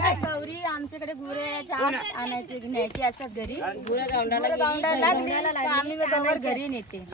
गौरी आमच्याकडे गुरेच्या आणायची न्यायची असतात घरी. गुरे गावंडाला लागली आम्ही गौर घरी नेते.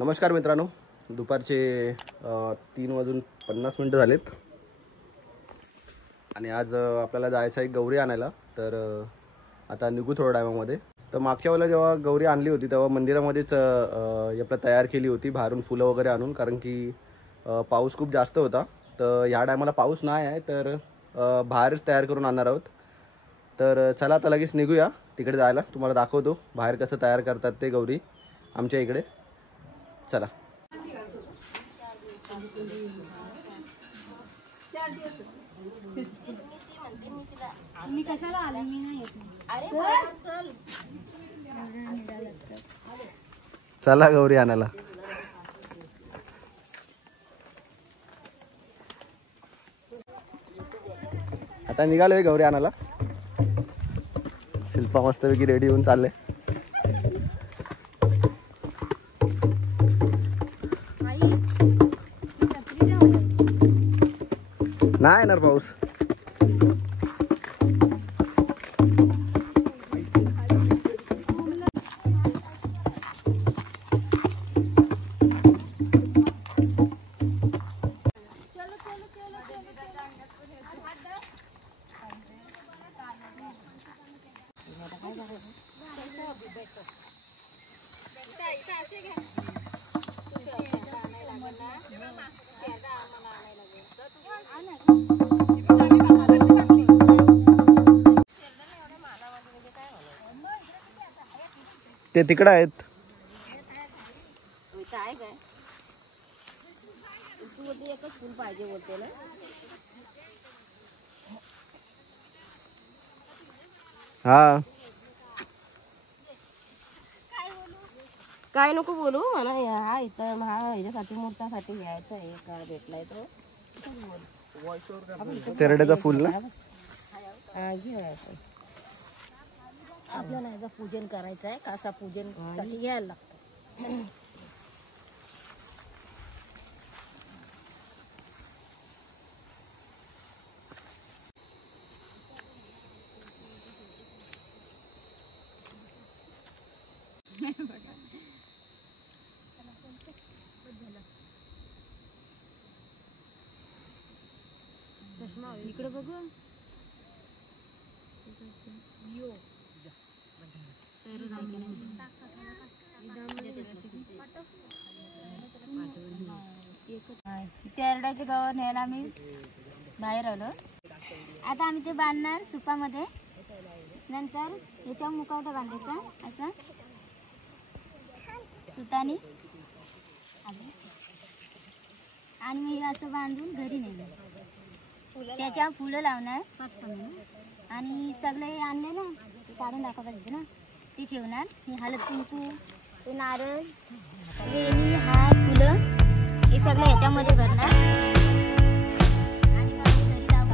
नमस्कार मित्रांनो, दुपारचे 3:50 झालेत आणि आज आपल्याला जायचं आहे गौरी आणायला. तर आता निघू थोड्या टायमामध्ये. तर मागच्या वेळेला जेव्हा गौरी आणली होती तेव्हा मंदिरामध्येच आपलं तयार केली होती बाहेरून फुलं वगैरे आणून, कारण की पाऊस खूप जास्त होता. तर ह्या टायमाला पाऊस नाही आहे तर बाहेरच तयार करून आणणार आहोत. तर चला आता लगेच निघूया तिकडे जायला. तुम्हाला दाखवतो बाहेर कसं तयार करतात ते गौरी आमच्या इकडे. चला. मी कशाला आले? मी नाही येत. चला गौरी आणायला. आता निघालोय गौरी आणायला. शिल्पा मस्तपैकी रेडी होऊन चालले. नाही येणार पाऊस. ते तिकडे आहेत. काय काय तू एकच फुल पाहिजे होते ना. हा काय नको बोलू मला. हा इथं ह्याच्यासाठी मुहूर्तासाठी यायचं आहे. काळ भेटलाय तो तेरड्याचा फुल ना. आपल्याला याचं पूजन करायचं आहे. कासा पूजन साठी घ्यायला लागतं. इकडे बघू. तेरड्याचे गव्हाण न्यायला आम्ही बाहेर आलो. आता आम्ही ते बांधणार सुपामध्ये. नंतर याच्या मुखवटा बांधायचा असं सुतानी आणि मी असं बांधून घरी नेलं. त्याच्या फुलं लावणार आणि सगळे आणले ना ते काढून दाखवायचं ना ते ठेवणार. हे हळद कुंकू, ते नारळ, वेणी, हार, फुलं हे सगळं ह्याच्यामध्ये भरणार आणि मग घरी जाऊ.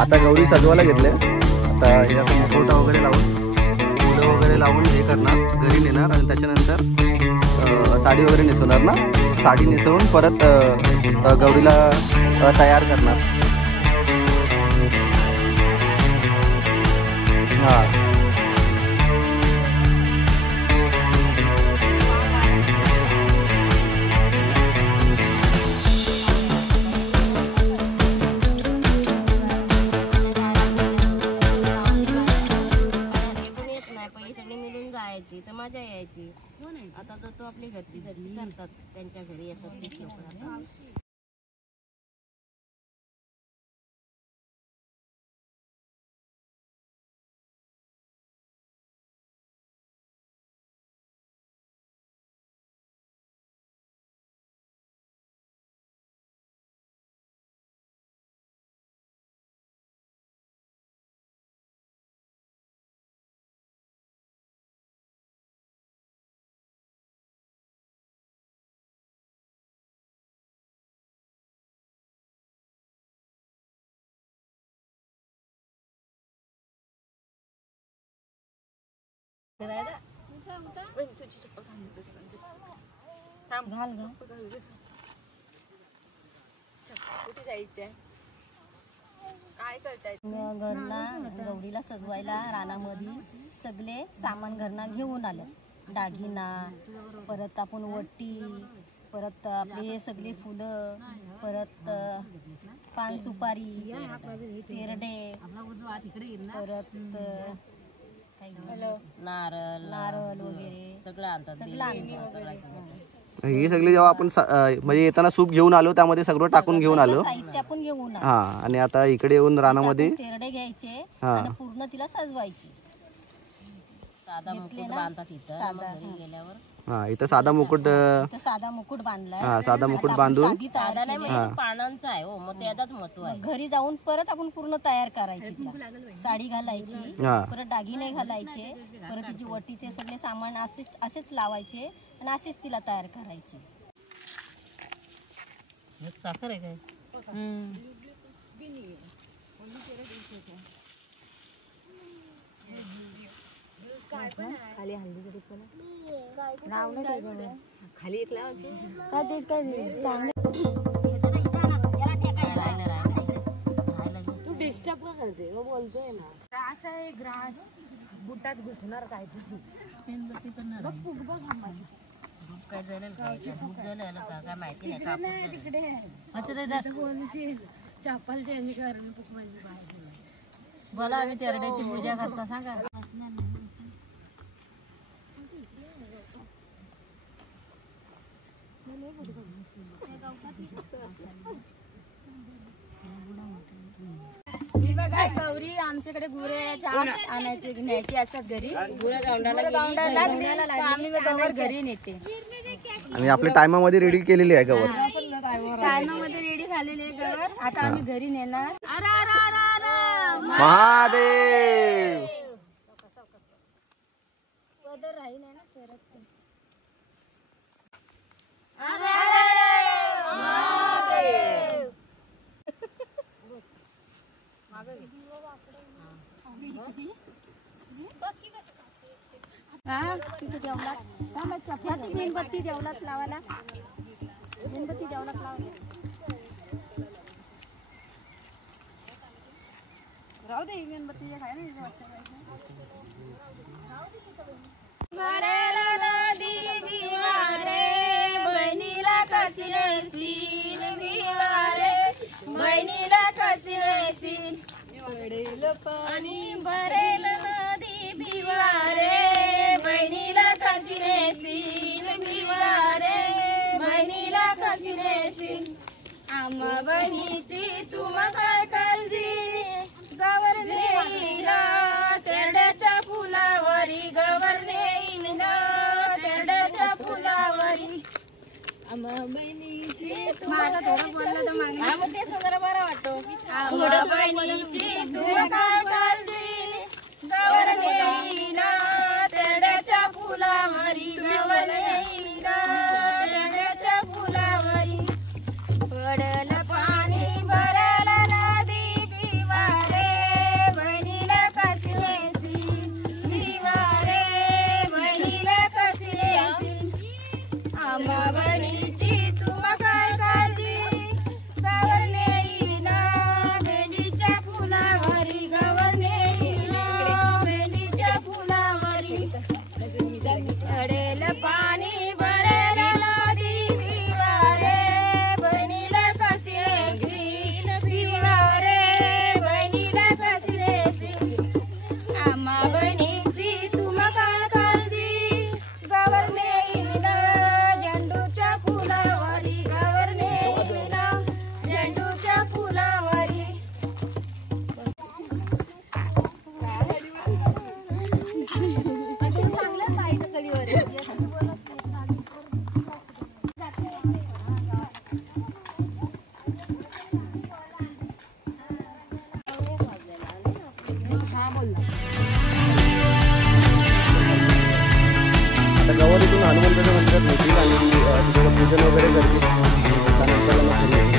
आता गौरी सजवायला घेतले. आता हे असं मुखवटा वगैरे लावून फुलं वगैरे लावून हे करणार, घरी नेणार आणि त्याच्यानंतर साडी वगैरे नेसवणार ना. साडी नेसवून परत गौरीला तयार करणार. हां खायची तर मजा यायची. आता तो आपली घरची करतात, त्यांच्या घरी येतात तीच लोक. घरना गौरीला सजवायला रानामध्ये सगळे सामान घरना घेऊन आलं. दागिना, परत आपण वट्टी, परत आपले हे सगळे फुलं, परत पान सुपारी, तेरडे, परत नारळ वगैरे सगळं आणतात. हे सगळे जेव्हा आपण म्हणजे येताना सूप घेऊन आलो त्यामध्ये सगळं टाकून घेऊन आलो. साहित्य आपण घेऊन आलो. हा, आणि आता इकडे येऊन रानामध्ये तेरडे घ्यायचे आणि पूर्ण तिला सजवायची. साधा मुकुट बांधतात इथं घरी गेल्यावर. हा, इथं साधा मुकुट बांधलाय. हा, साधा मुकुट बांधून साधा नाही म्हणजे पानांचा आहे हो, मग त्याचाच महत्व आहे. घरी जाऊन परत आपण पूर्ण तयार करायची. साडी घालायची, परत दागिने घालायचे, परत तिची वटीचे सगळे सामान असेच लावायचे आणि असेच तिला तयार करायचे. साखर आहे काय? खाली हल्दी खाली एक लावायची. तू डिस्टर्ब का करते? बोलतोय ना असं आहे. ग्रास बुटात घुसणार काय काय झालं काय माहिती नाही. चप्पल चेंज कर. बोला आम्ही तेरड्याची पूजा करता सांगा. गौरी आमच्याकडे गुरे आणायचे न्यायची असतात घरी. आम्ही गवर घरी नेते. आणि आपल्या टायमामध्ये रेडी केलेली आहे गवर. टायमामध्ये रेडी झालेली आहे गवर. आता आम्ही घरी नेणार. महादेव राहील ना सरत. मेणबत्ती जेवलात लावायला. मेणबत्ती जेवलात लावायला राहू दे. मेणबत्ती काय नाही बहिणीला कशी नसीन बहिणीला कशी नसीन पडेल पाणी भरेल नदी बिवारे बहिणीला कशी नसीन बिवारे बहिणीला कशी नसीन आम्हा बहिणीची तुम काय काळजी गवर नेईला तेरड्याच्या फुलावरी गवर नेईला तेरड्याच्या फुलावरी आम्हा बहिणीची माझा थोडं बोललं तर मागे ते जरा बरं वाटतो. आम्हा बहिणीची तुम काय काळजी गवर नेईला तेरड्याच्या फुलावरी गवर नेईला तेरड्याच्या फुलावरी पडल पाणी भरल नदी बिवारे बहिणीला कशी नेसीन बिवारे बहिणीला कशी नेसीन आम्हा बहिणीची तुम काय काळजी गवर नेईला भेंडीच्या फुलावरी गवर हनुमंताच्या मंदिरात नेतील आणि तिथं पूजन वगैरे करतील. त्यानंतर मग घरी येतील.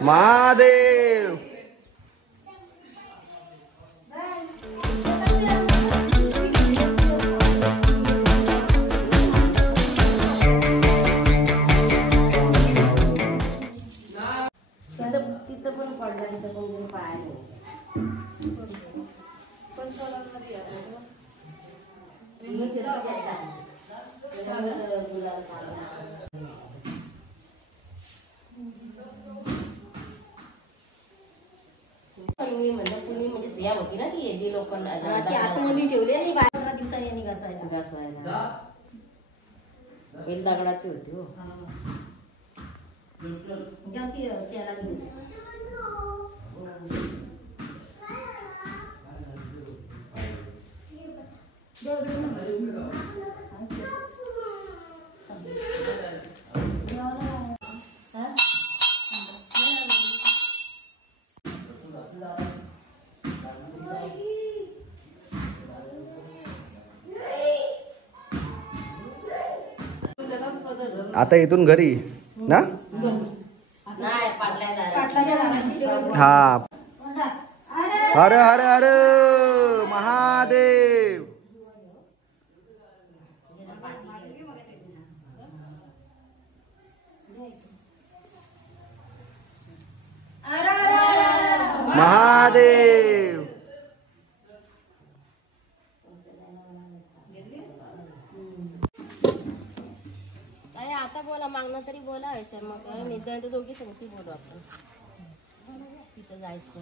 महादेव. तिथं पण पडलं, तिथं पण पाहायला मी म्हणलं कुणी म्हणजे सिया होती ना ती जी लोकांना आतमध्ये ठेवली आणि 12 दिवसांनी घासायला. एक दगडाची होती हो. त्याला आता इथून घरी ना. हा. हर हर हर महादेव. महादेव. आता बोला, मागणं तरी बोला सर. मग निदान तर दोघी संगती बोलू आपण. तिथं जायचं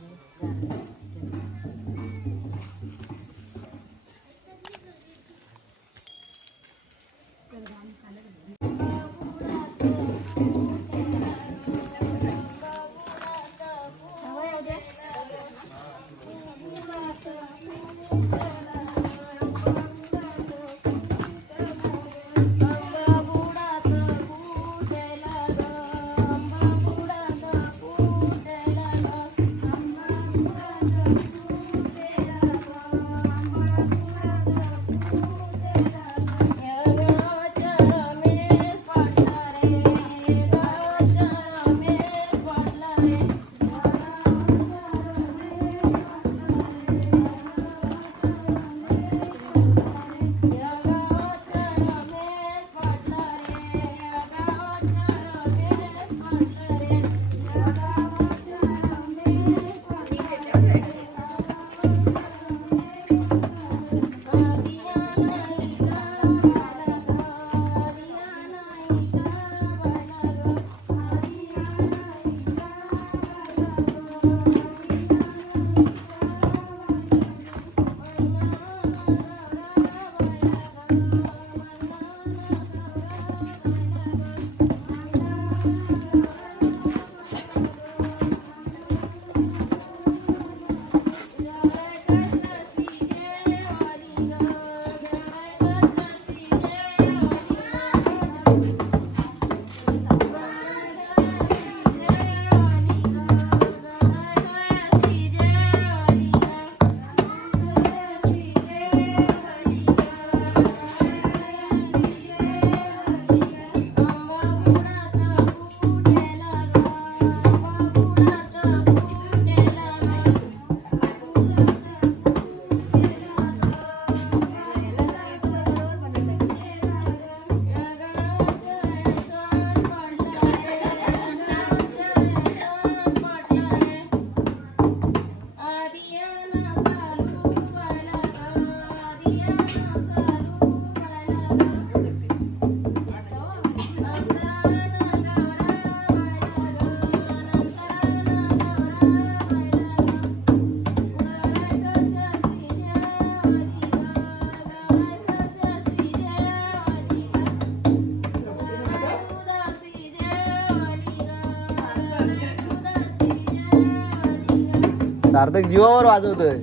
सार्थक जीवावर वाजवतोय.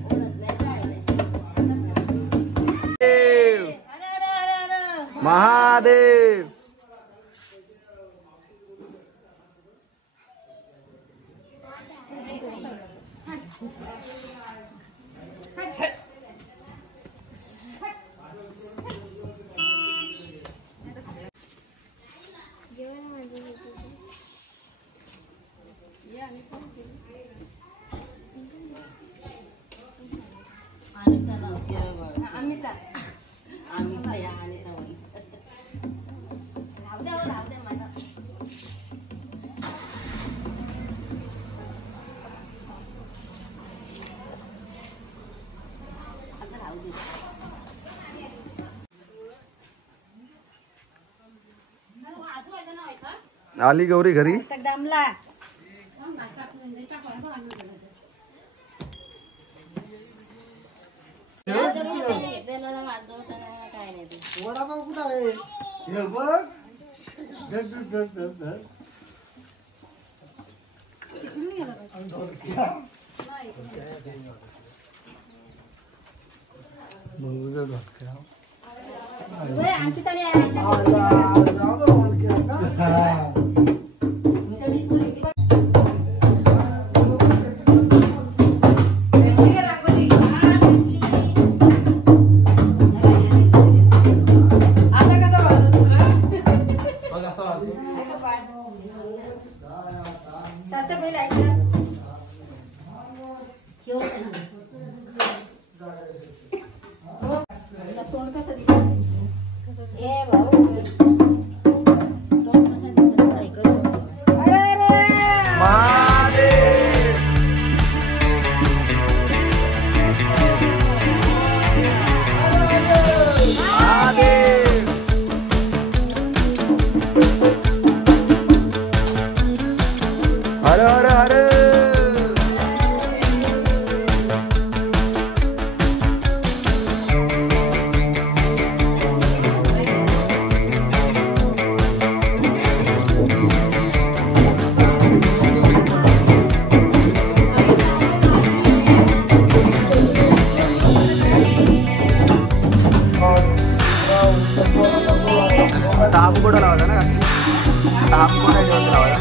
महादेव. आली गौरी घरी. दमला. वडापाव कुठं आहे हे बघ. ताप कुठं लावायचा ना. ताप कुठं जेवण लावायला.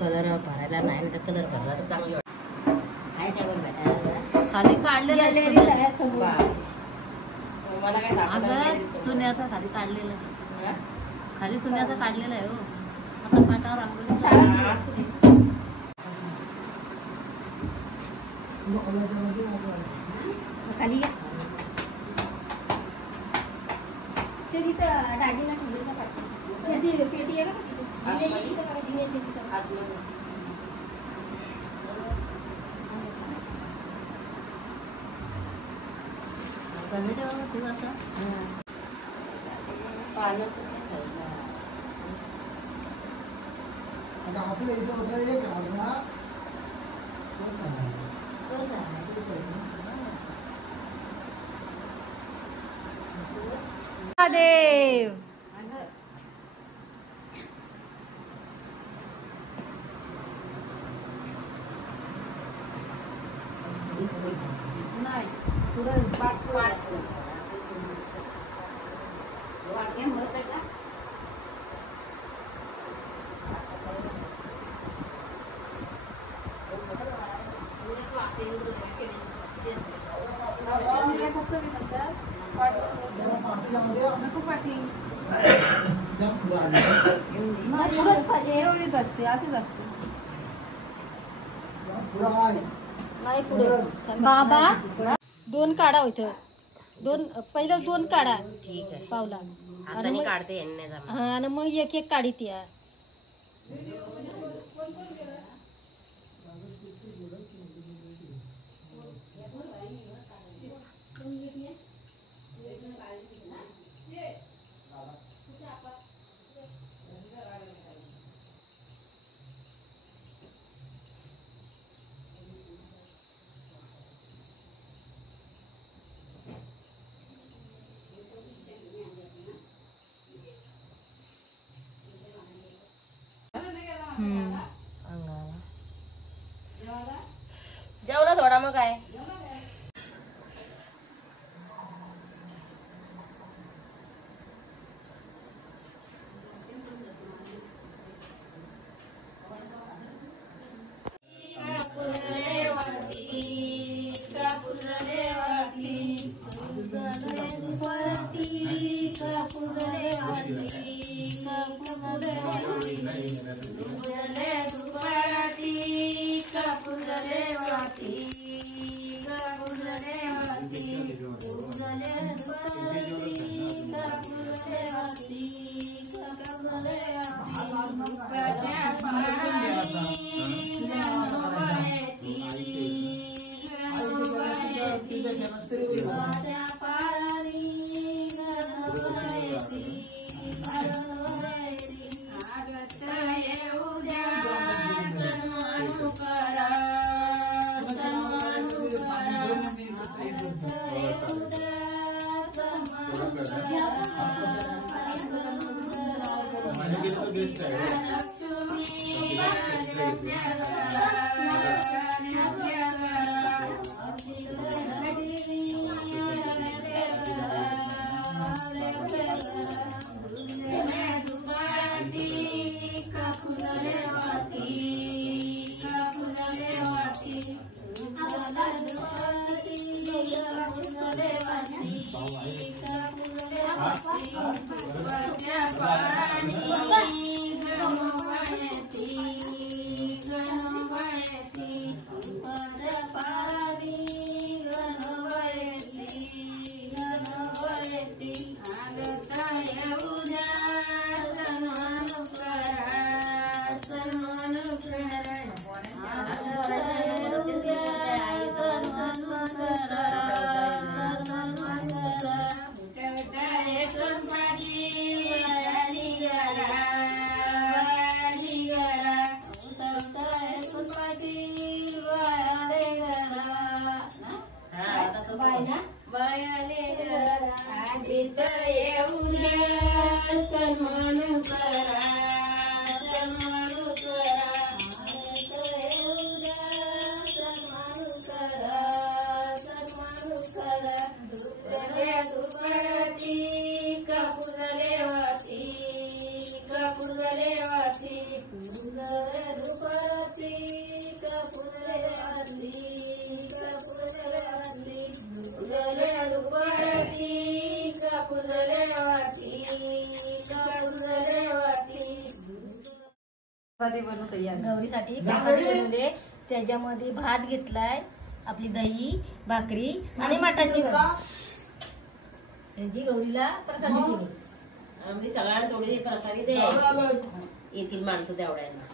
कलर भरायला नाही तर कलर भरला तर चांगली वाटते. आहे त्यावर भेटायला खाली काढलेलं मला काय सांगत चुन्याचा खाली काढलेलं आहे. खाली चुन्याचा काढलेला आहे. हो आता पाटावर रांगोळी खाली या ते तिथं दागिना ठेवलेला पेटी आहे का. आता आपल्या इथं होता एक आपला देव बाबा दोन काढा होत दोन पहिलं दोन काढा ठीक आहे पावला हाताने काढते यांनी जमा. हा आणि मग एक एक काढी त्या जेवला थोडा मग काय गौरीसाठी प्रसादी बनवून दे. त्याच्यामध्ये भात घेतलाय, आपली दही, भाकरी आणि मटाची भाजी गौरीला प्रसादी केली. आम्ही सगळ्यांना थोडी प्रसादी द्यायची येतील माणसं तेवढ्यांना.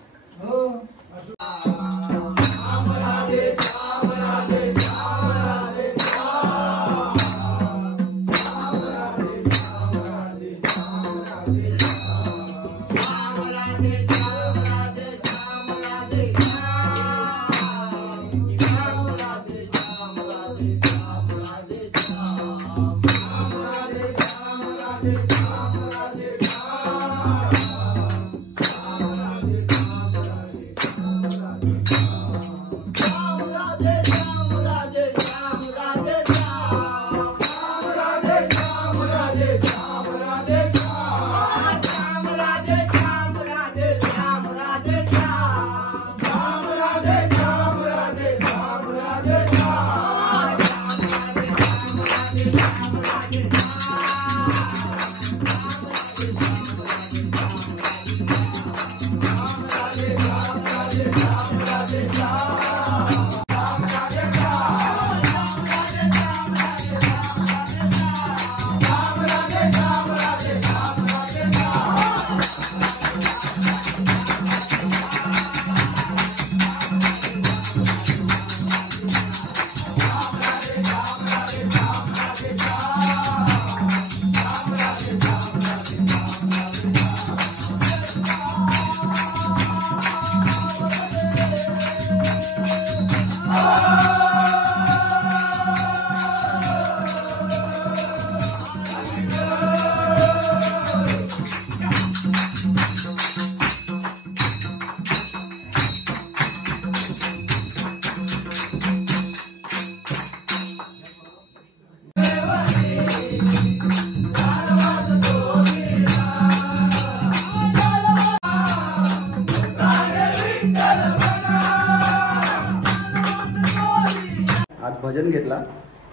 आज भजन घेतला,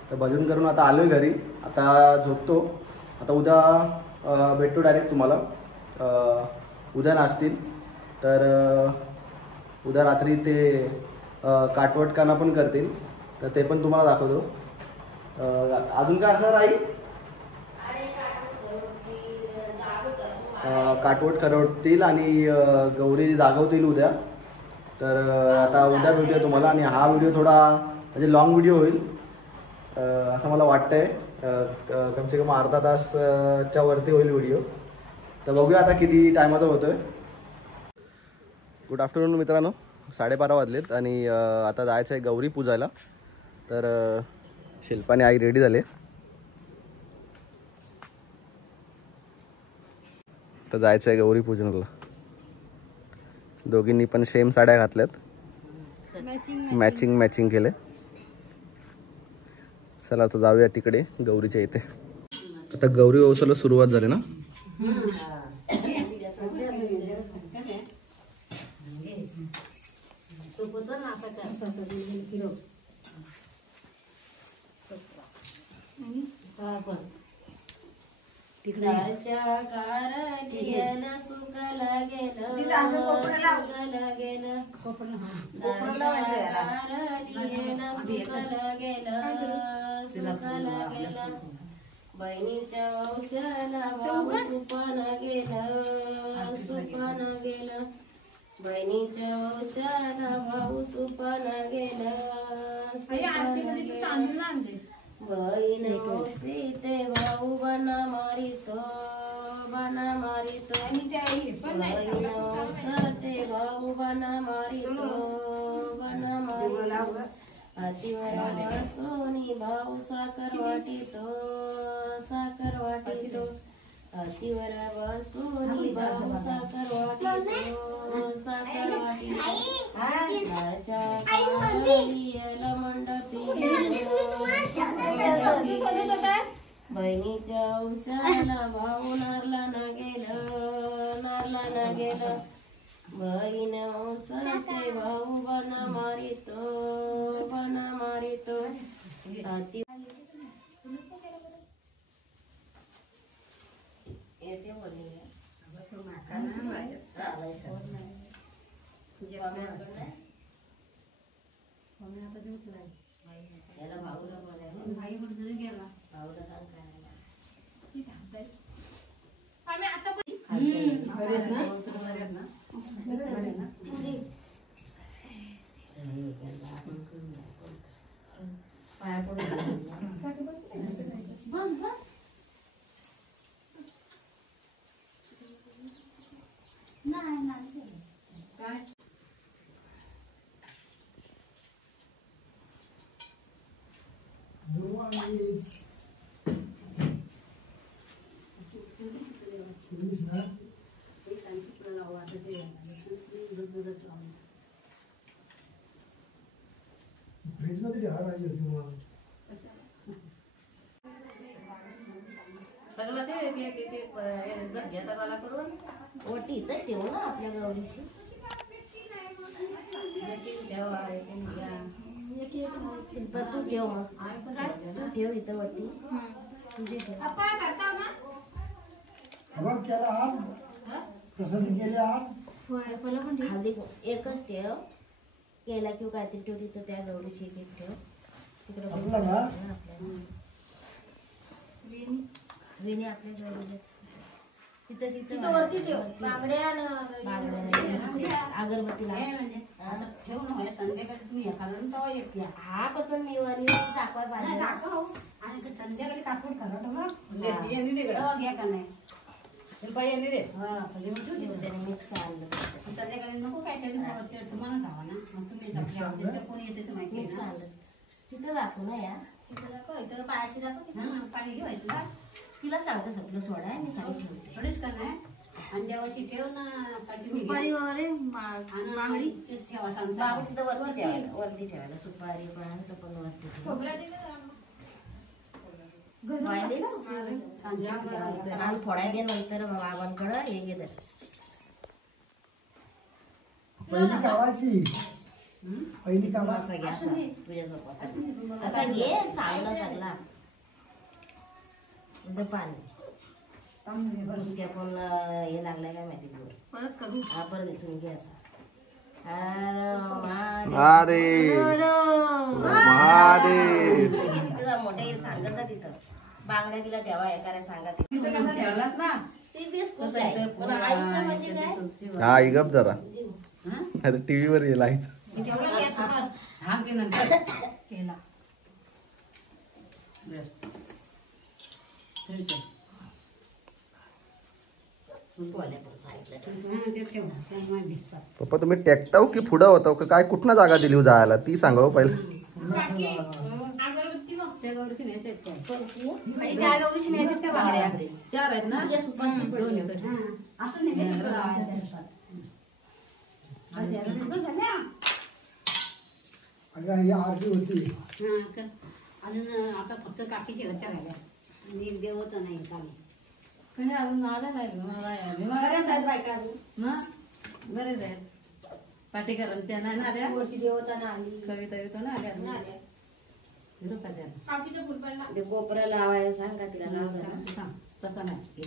तर भजन करून आता आलोय घरी. आता झोपतो. आता उद्या भेटतो डायरेक्ट तुम्हाला. उद्या नाचतील, तर उद्या रात्री ते काटवटकाना पण करतील, तर ते पण तुम्हाला दाखवतो. अजून काय असं राहील? काटवट करवतील आणि गौरी जागवतील उद्या. तर आता उद्या भेटूया तुम्हाला. आणि हा व्हिडिओ थोडा म्हणजे लॉंग व्हिडिओ होईल असं मला वाटतंय. कमसे कम अर्धा तासच्या वरती होईल व्हिडिओ. तर बघूया आता किती टायमाचा होतोय. गुड आफ्टरनून मित्रांनो. 12:30 वाजलेत आणि आता जायचं आहे गौरी पूजायला. तर शिल्पाने आई रेडी झाले. तर जायचं आहे गौरी पूजनाला. दोघींनी पण सेम साड्या घातल्यात, मॅचिंग केले. चला आता जाऊया तिकडे गौरीच्या इथे. आता गौरी ओसायला सुरुवात झाली ना. तिकडच्या कारलियन सुकला गेलं, सुकला गेलं, कारलियन सुकला गेलं, सुकला गेलं. बहिणीच्या वंशाला भाऊ सुपान गेलं, सुपान गेलं. बहिणीच्या वंशाला भाऊ सुपान गेलं, सुपान गेलं. बहीण सीते भाऊ बना मारितो, बना मारितो. बहीण सते भाऊ बना मारितो, बना मारितो. अतिवरा बसोनी भाऊ साखर वाटितो, साखर वाटितो. अतिवरा बसोनी भाऊ साखर वाटितो, साखर वाटितो. नाच्या कारलियला मंडपी बहिणीच्या औषाला भाऊ नारला न गेलं, नारला न गेलं. बहीण औषते भाऊ बना मारितो, बना मारितो. अति येते बोलली याला भाऊला बोलायला, भाऊला काम करायला. पाया पडून काय सगळं ते घ्यायला करून ओटी इथं ठेवू ना आपल्या गौरीशी. शिल्पा तू ठेव, मग तू ठेव इथं वरती. तुझी ठेव. हल्दी एकच ठेव. केला किंवा काहीतरी ठेव तिथं त्या गौरीशी एक ठेव. तिकडे विणी आपल्या गौरीला तिथं तिथं वरती ठेव. बांगड्या अगरबत्ती ठेव ना. संध्याकाळी तुम्ही हा पतून निवारी दाखवाय पाहिजे. आणि संध्याकाळी कापून करा घ्या का नाही. मिक्स आणलं संध्याकाळी नको काय तुम्हाला जावा ना. तुम्ही कोणी येते तर माहिती मिक्स आणलं तिथं जातो ना. या तिथं दाखव, इथं पायाशी दाखव. पाणी घेवायचं तिला सांगते सगळं सोडाय मी खाली ठेवते. थोडीच का नाही. आणि देवाची ठेव ना. सुपारी वगैरे बांगडी ठेवा. बांगडी तिथं वरती ठेवायला, वरती ठेवायला. सुपारी पण पण वरती फोडाय दे नंतर बाबांकडं हे घे. पहिली काढायची, पहिली काढा. तुझ्यासोबत असा घे चांगला सगळा पाणी उसक्या पण हे लागलाय काय माहिती गोड परत करू हा परत इथून घे असा अरे महादेव तिथं मोठ्या सांगत ना तिथं बांगड्या तिला ठेवा एखाद्या सांगा ठेवलास ना ती बेस खुश आहे पण आईचं म्हणजे काय हा गप जरा आता टीव्ही वर येईल आईचं. थांब की नंतर केला पप्पा तुम्ही टेकताव की पुढं होताव का काय कुठनं जागा दिली हो जायला ती सांगा हो पहिलं. अगरबत्ती मग त्या गौरीशी न्यायच्यात काय त्या गौरीशी न्यायच्यात का बांगड्या 4 आहेत ना 2 येतात असं अगं ही आरती होती अजून आता फक्त काकीची होत्या राहिल्या आणि एक देवत नाही काल कधी अजून आला नाही बरेच आहेत बायका अजून बरेच आहेत पाटीकरांच्या नाही ना आल्या देवता आली कविता येतो ना आल्या ते बोपरा लावायला सांगा तिला लावलं तसा नाही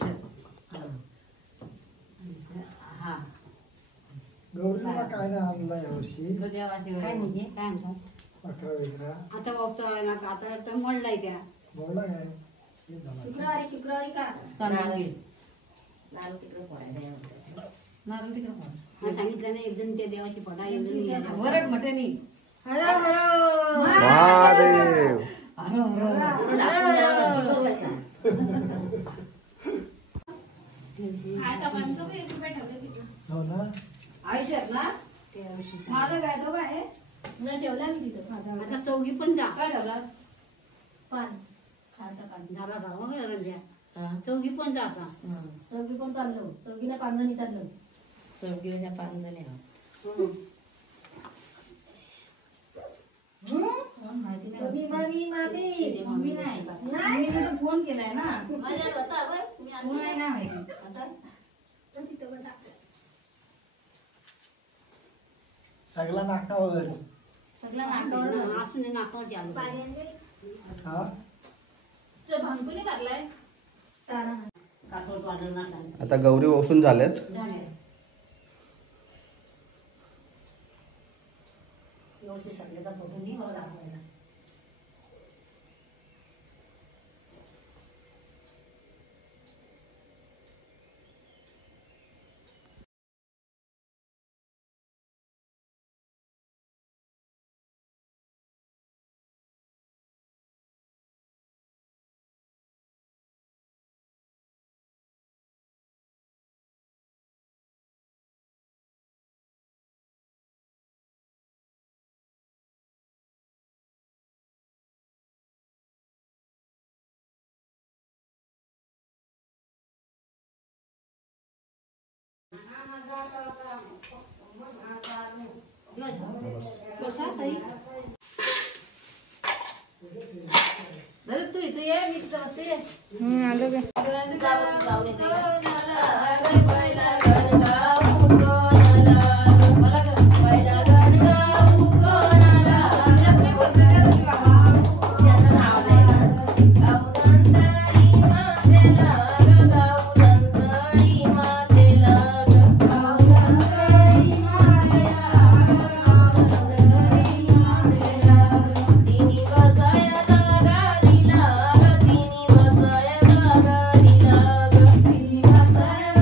हा गौरीला काय नाही आणला यावर्षी देवाची काय म्हणजे काय म्हणतात अकरा वेगळा आता वापसा आता तर मोडलाय त्या बोलला काय हे झाला शुक्रवारी का तांदूळ घे नारळ तिकडे फोडायला नारळ तिकडे फोड. हा सांगितलं नाही एक जण त्या देवाची फोडा एक जण वरड मटणी महादेव हो ना आयुष्यात ना माझं काय तो काय ठेवला मी तिथं आता चौघी पण जा काय ठेवला पान झाला भाऊ रंजा चौघी पण जा आता चौघी पण चाललो चौघीला पांजणी चाललो चौघीला पाच जण मम्मी नाही फोन केलाय ना माझ्यावर होता बघ, मी आणली फोन आहे ना माहिती आता तो तिथं पण टाकलं. सगळा नाकावर सगळं नाकावर आपण नाकावरती आलो पाणी आणलंय. हा तो भांगुनी भरलाय तारा काठोट वाजवून नाका आता गौरी ओसून झाल्यात. एवढे सगळ्याचा फोटो नाही मला दाखवायला बसा ताई बरं तू इथे ये मी करते आलो गे तिनी बसाया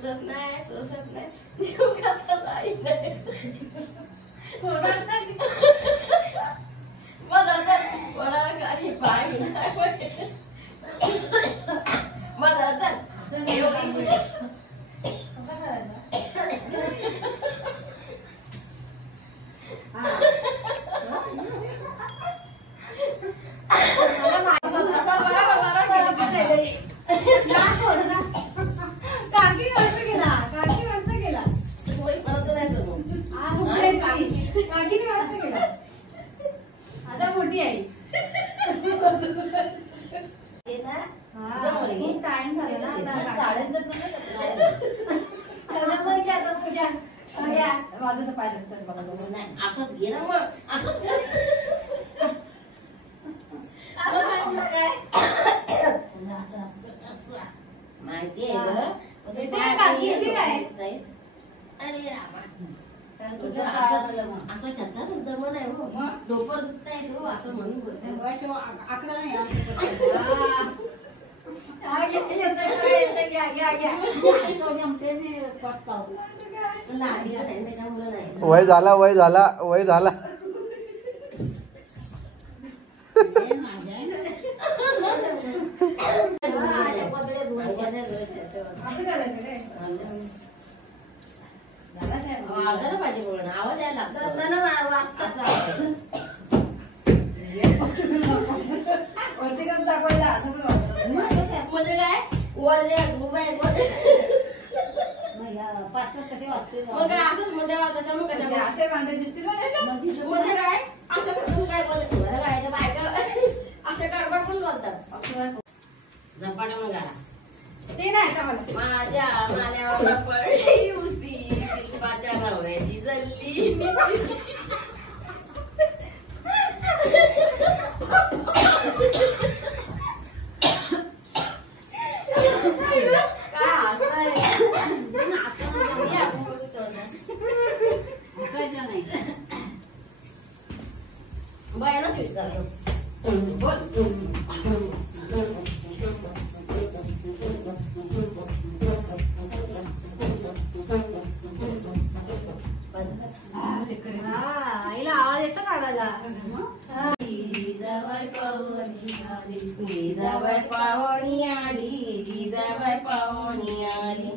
सोसत नाही जीव कसा जाईल आणि पाणी असंच घे ना मग असंच माहिती असं करता जमत आहे हो डोपर दुखता येतो असं म्हणून आकडा नाही वय झाला आवाजाला पाहिजे बोलणं आवाज यायला म्हणजे काय वरले मग काय असंच मध्ये कशा मग म्हणजे काय असं करून काय बोलायचं बायका असं गडबड पण बोलतात झपाटा मग गाला ते नाही का माझ्या माल्यावर पडली उसी शिल्पाच्या नवऱ्याची जल्ली बायाला चूज आईला आवाज येतो काढायला पावणी आली जिजाबाई पावणी आली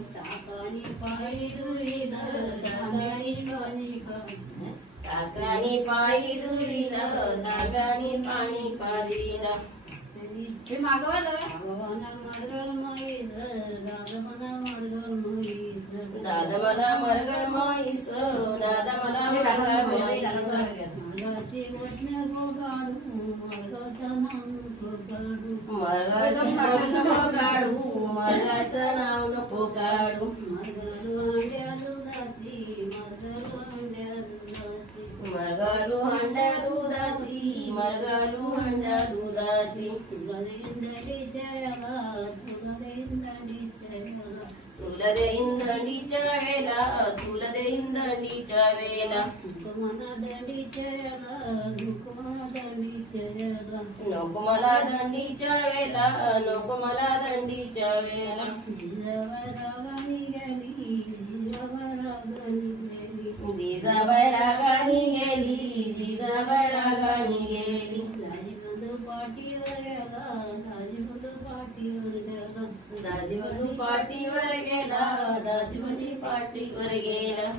काकानी पायी दुरीला दागानी पाणी पाजीला दादा मला मरगळ माईस दादा मला मरगळ काढू मरगाचं नाव नको काढू मरगालू हंड्या दुधाची मरगालू हंड्या दुधाची तुला देईन दंडीच्या वेळेला तुला देईन दंडीच्या वेळेला नको मला दंडीच्या वेळेला नको मला दंडीच्या वेळेला जिजाबाई रागानी गेली जिजाबाई रागानी गेली दाजीबंधू पाठीवर गेला दाजीबंधी पाठीवर गेला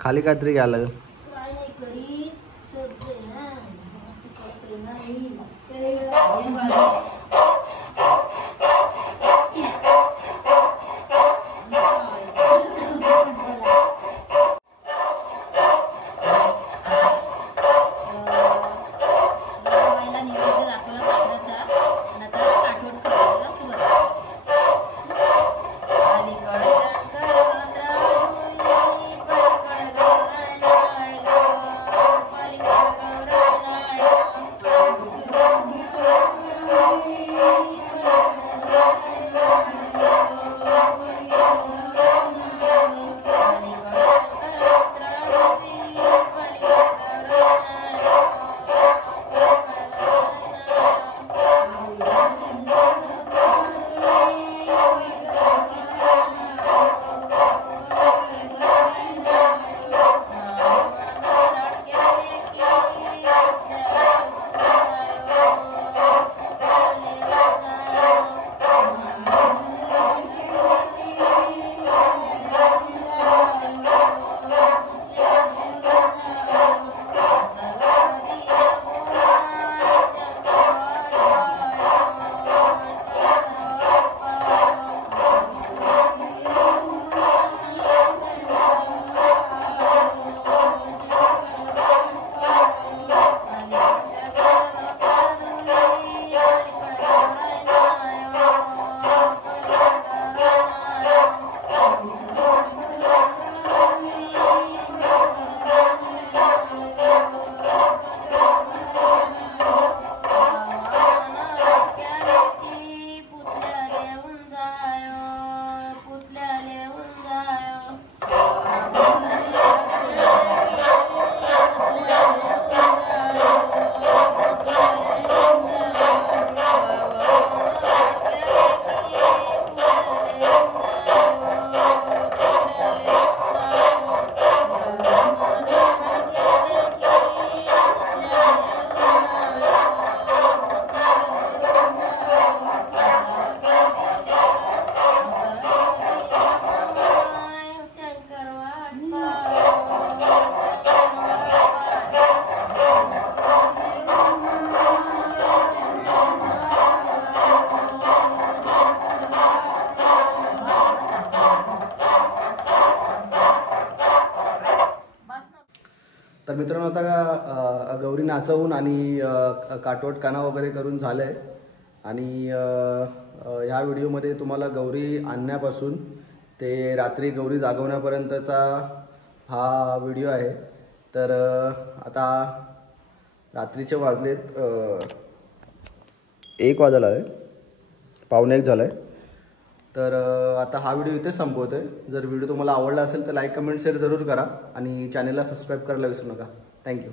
खाली काहीतरी घ्यायला लागेल आता गौरी नाचवून आणि काटवट काना वगैरे करून झालं आहे. आणि ह्या व्हिडिओमध्ये तुम्हाला गौरी आणण्यापासून ते रात्री गौरी जागवण्यापर्यंतचा हा व्हिडिओ आहे. तर आता रात्रीचे वाजलेत 1 वाजायला आहे, 1:45 झाला आहे. तर आता हा व्हिडिओ इथेच संपवतोय. जर व्हिडिओ तुम्हाला आवडला असेल तर लाईक कमेंट शेअर जरूर करा आणि चॅनलला सबस्क्राईब करायला विसरू नका. थँक्यू.